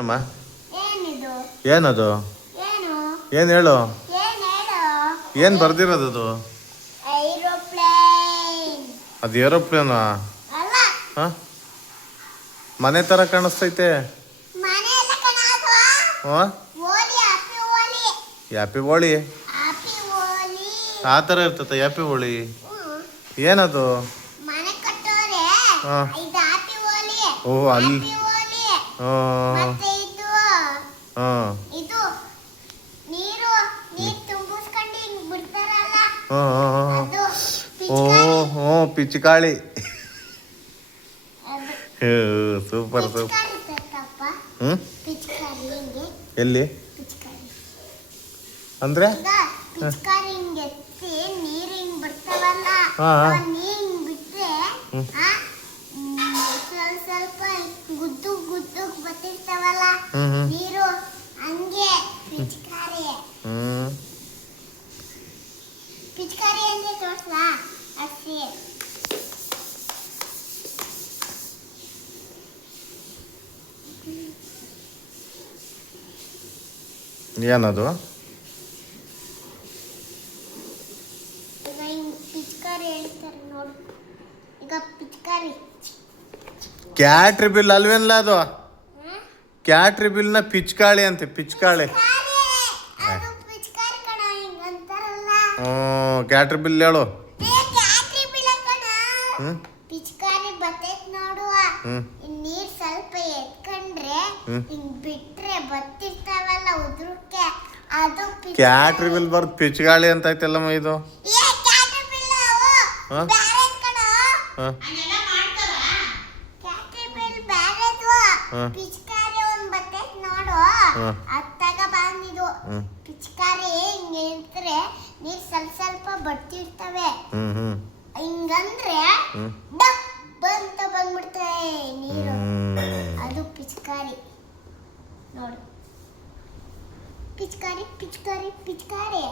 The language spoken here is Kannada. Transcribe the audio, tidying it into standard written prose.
ಅಮ್ಮ ಏನಿದು? ಏನದು? ಏನು? ಏನು ಹೇಳು? ಏನು ಹೇಳು? ಏನು ಬರ್ದಿರೋದು ಅದು? ಏರೋಪ್ಲೇನ್. ಅದು ಏರೋಪ್ಲೇನಾ? ಅಲ್ಲ. ಹಾಂ, ಮನೆ ಥರ ಕಾಣಿಸ್ತೈತೆ. ಮನೆ ಎಲ್ಲ ಕಣದು. ಹಾಂ, ಓಲಿ ಹ್ಯಾಪಿ ಓಲಿ. ಹ್ಯಾಪಿ ಹೋಳಿ ಹ್ಯಾಪಿ ಓಲಿ. ಆ ಥರ ಇರ್ತೈತೆ ಹ್ಯಾಪಿ ಹೋಳಿ. ಹ್ಮ್. ಏನದು? ಮನೆ ಕಟ್ಟೋರೆ ಹಾಂ. ಇದು ಹ್ಯಾಪಿ ಓಲಿ. ಓ ಅಲ್ಲಿ. ಹ್ಯಾಪಿ ಓಲಿ. ಹಾಂ ಮತ್ತೆ ಇದು ಹಾಂ ಇದು ನೀರು ತುಂಬಿಸ್ಕೊಂಡು ಹಿಂಗ್ ಬಿಡ್ತಾರಲ್ಲ ಹಾಂ ಹಾಂ. ಅದು ಓ ಪಿಚ್ಕಾರಿ. ಹ್ಞೂ ಪಿಚ್ಕಾಳಿ. ಅದು ಸೂಪರ್ ಸೂಪರ್. ಪಿಚ್ಕಾರಿ ತಕ್ಕಪ್ಪ. ಹ್ಞೂ, ಪಿಚ್ಕಾರಿ ಹಿಂಗೆ ಎಲ್ಲಿ ಪಿಚ್ಕಾರಿ. ಅಂದರೆ? ಈಗ ಪಿಚ್ಕಾರಿ ಹಿಂಗೆ ಎತ್ತಿ ನೀರು ಹಿಂಗ್ ಬಿಡ್ತಾವಲ್ಲ ಹಾ, ಹಾ. ನೀರು ಹಿಂಗ್ ಬಿಟ್ರೆ ಹ್ಮ್. ಸ್ವಲ್ಪ ಸ್ವಲ್ಪ ಗುದ್ದು ಗುದ್ದು ಬರ್ತಿರ್ತಾವಲ್ಲ ಹ್ಞೂ ಹ್ಞೂ ನೀರು ಹಂಗೆ ಪಿಚ್ಕಾರಿ. ಹ್ಞೂ. ಪಿಚ್ಕಾರಿ ಅಂದ್ರೆ ತೋರ್ಸ್ಲಾ? ಅಷ್ಟೇ. ಏನದು? ಈಗ ಹಿಂಗ್ ಪಿಚ್ಕಾರಿ ಹೇಳ್ತಾರೆ ನೋಡು. ಈಗ ಪಿಚ್ಕಾರಿ. ಕ್ಯಾಟ್ರಿ ಬಿಲ್ ಅಲ್ವೇನಲ್ಲ ಅದು? ಹ್ಮ್? ಕ್ಯಾಟ್ರಿ ಬಿಲ್ನ ಪಿಚ್ಕಾಳಿ ಅಂತೆ, ಪಿಚ್ಕಾಳಿ. ಪಿಚ್ಕಾರಿ. ಅದು ಪಿಚ್ಕಾರಿ ಕಣ ಹಿಂಗ್ ಅಂತಾರಲ್ಲ. ಹ್ಞೂ, ಕ್ಯಾಟ್ರಿ ಬಿಲ್ ಹೇಳು. ಕ್ಯಾಟ್ರಿ ಬಿಲ್ಲ ಕಣ. ಹ್ಞೂ ಪಿಚ್ಕಾರಿ ಬರ್ತೈತ್ ನೋಡುವ. ಹ್ಞೂ ನೀರ್ ಸ್ವಲ್ಪ ಎತ್ಕೊಂಡ್ರೆ ಹ್ಮ್. ಹಿಂಗ್ ಬಿಟ್ರೆ ಬತ್ತಿರ್ತಾವಲ್ಲ ಉದ್ರಕ್ಕೆ ಅದು ಕ್ಯಾಟ್ರಿ ಬಿಲ್ ಬರ್ದು ಪಿಚ್ಕಾಳಿ ಅಂತ ಐತಲ್ಲಮ್ಮ ಇದು. ಏ ಕ್ಯಾಟ್ರಿ ಬಿಲ್ಲ ಅವು ಹಾ? ಬ್ಯಾರೆದ್ ಕಣ. ಹಾಂ ಅದೆಲ್ಲ ಮಾಡ್ತಾರ. ಕ್ಯಾಟ್ರಿ ಬಿಲ್ ಬ್ಯಾರೆದು. ಹಾ. ಪಿಚ್ಕಾರಿ ಒಂದ್ ಬರ್ತೈತ್ ನೋಡು. ಹಾ. ಅತ್ತಾಗ ಬಂದಿದ್ದು. ಹ್ಞೂ ಪಿಚ್ಕಾರಿ ಹಿಂಗೆ ಇರ್ತರೆ ನೀರ್ ಸ್ವಲ್ಪ ಸ್ವಲ್ಪ ಬರ್ತಿರ್ತವೆ. ಹ್ಞೂ ಹ್ಞೂ ಹಿಂಗಂದ್ರೆ ಹ್ಞೂ ಡಬ್ ಅಂತ ಬಂದ್ಬಿಡ್ತವೆ ನೀರು. ಹ್ಞೂ. ಅದು ಪಿಚ್ಕಾರಿ ನೋಡು. ಪಿಚ್ಕಾರಿ ಪಿಚ್ಕಾರಿ ಪಿಚ್ಕಾರಿ.